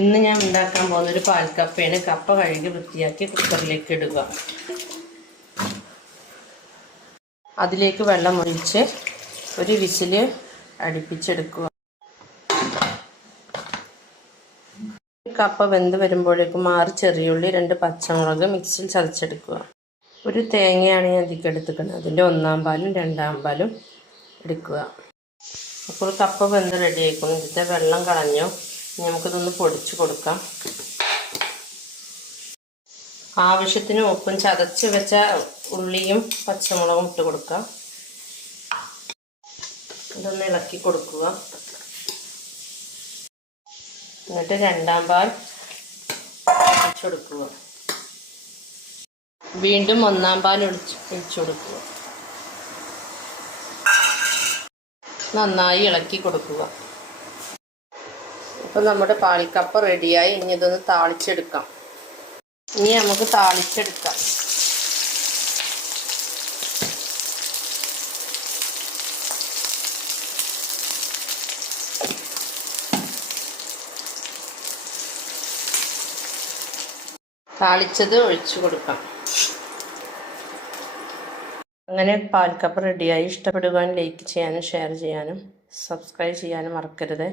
ഇന്ന് ഞാൻ ഉണ്ടാക്കാൻ പോകുന്നൊരു പാൽക്കപ്പയാണ്. കപ്പ കഴുകി വൃത്തിയാക്കി കുക്കറിലേക്ക് ഇടുക. അതിലേക്ക് വെള്ളം ഒഴിച്ച് ഒരു വിസിൽ അടുപ്പിച്ചെടുക്കുക. കപ്പ വെന്ത് വരുമ്പോഴേക്കും 6 ചെറിയുള്ളി, 2 പച്ചമുളക് മിക്സിയിൽ ചതച്ചെടുക്കുക. ഒരു തേങ്ങയാണ് ഞാൻ അതിലേക്ക് എടുത്തിരിക്കുന്നത്. അതിൻ്റെ 1/4 പാലും 2/2 പാലും എടുക്കുക. അപ്പോൾ കപ്പ വെന്ത് റെഡി ആയിക്കണം. ഇതിൻ്റെ വെള്ളം കളഞ്ഞു. നമുക്കിതൊന്ന് പൊടിച്ച് കൊടുക്കാം. ആവശ്യത്തിന് ഉപ്പും ചതച്ച് വെച്ച ഉള്ളിയും പച്ചമുളകും ഇട്ട് കൊടുക്കാം. ഇതൊന്ന് ഇളക്കി കൊടുക്കുക. എന്നിട്ട് 2/2 പാൽ ഒഴിച്ചു കൊടുക്കുക. വീണ്ടും 1/4 പാൽ ഒഴിച്ചു കൊടുക്കുക. നന്നായി ഇളക്കി കൊടുക്കുക. അപ്പോൾ നമ്മുടെ പാൽക്കപ്പ റെഡിയായി. ഇനി ഇതൊന്ന് താളിച്ചെടുക്കാം. ഇനി നമുക്ക് താളിച്ചെടുക്കാം. താളിച്ചത് ഒഴിച്ചു കൊടുക്കാം. അങ്ങനെ പാൽക്കപ്പ റെഡിയായി. ഇഷ്ടപ്പെടുവാൻ ലൈക്ക് ചെയ്യാനും ഷെയർ ചെയ്യാനും സബ്സ്ക്രൈബ് ചെയ്യാനും മറക്കരുത്.